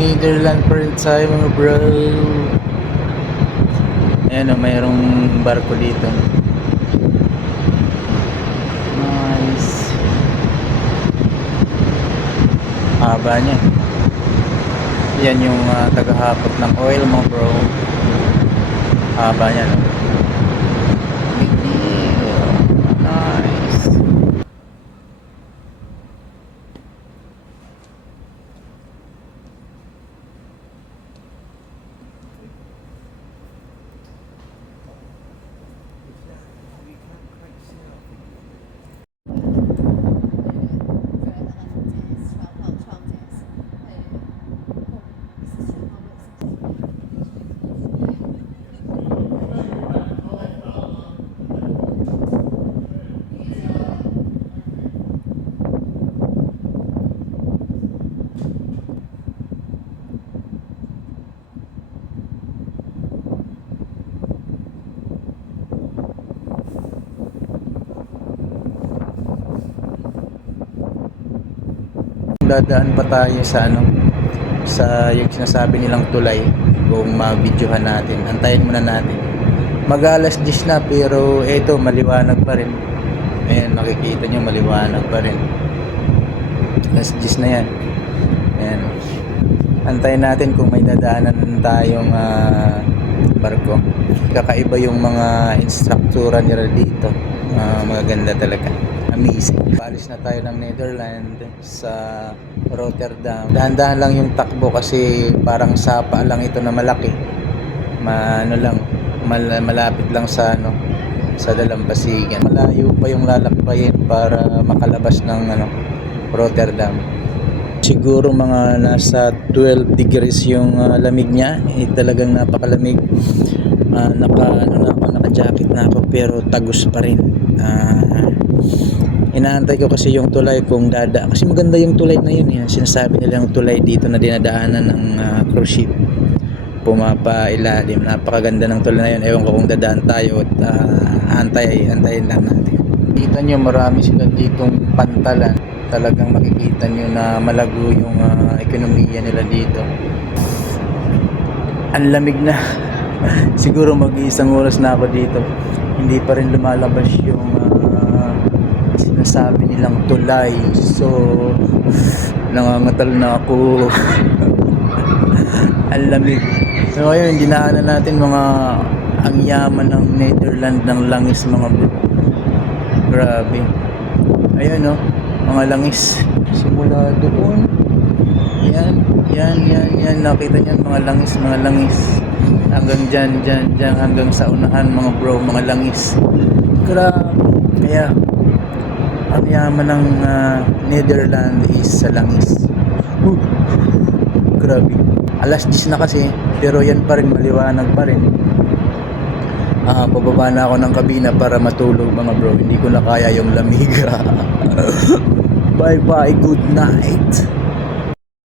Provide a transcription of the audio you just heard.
Netherland pa rin tayo mga bro. Ayan o, mayroong barko dito. Nice. Haba niya. Yan yung ah, tagahapot ng oil mo bro. Haba niya no. Dadaan pa tayo sa ano sa yung sinasabi nilang tulay. Kung ma-videohan natin. Antayin muna natin. Mag alas 10 na pero eto maliwanag pa rin. Ayan makikita nyo maliwanag pa rin. Alas 10 na yan. Ayan. Antayin natin kung may dadaanan tayong ah, barko. Kakaiba yung mga instruktura nila dito. Ah, magaganda talaga amazing Palis na tayo ng Netherlands sa Rotterdam. Dahan-dahan lang yung takbo kasi parang sapa lang ito na malaki. Ma, ano lang mal- malapit lang sa ano sa Dalampasigan. Malayo pa yung lalakbayin para makalabas ng ano Rotterdam. Siguro mga nasa 12 degrees yung ah, lamig niya. Eh, talagang napakalamig. Ah, naka ano na ako naka jacket na ako pero tagos pa rin. Ah, inaantay ko kasi yung tulay kung dada. Kasi maganda yung tulay na yun yan sinasabi nila yung tulay dito na dinadaanan ng ah, cruise ship. Pumapailalim. Napakaganda ng tulay na yun. Ewan ko kung dadaan tayo at ah, antay antayin lang natin. Kita nyo marami sila ditong pantalan talagang makikita nyo na malago yung ah, ekonomiya nila dito. Ang lamig na. Siguro mag-iisang oras na ako dito. Hindi pa rin lumalabas yung ah, sinasabi nilang tulay. So nangangatal na ako. Ang lamig. So ayun dinaanan natin mga ang yaman ng Netherlands ng langis mga bro grabe. Ayun no mga langis. Simula doon. Yan yan yan yan. Nakita niyan mga langis mga langis. Hanggang dyan dyan dyan. Hanggang sa unahan mga bro mga langis. Grabe. Kaya yaman ng ah, Netherlands is sa langis. Huh. grabe. Alas 10 na kasi pero yan pa rin maliwanag pa rin. Ah, pababa na ako ng kabina para matulog mga bro. Hindi ko na kaya yung lamig bye bye good night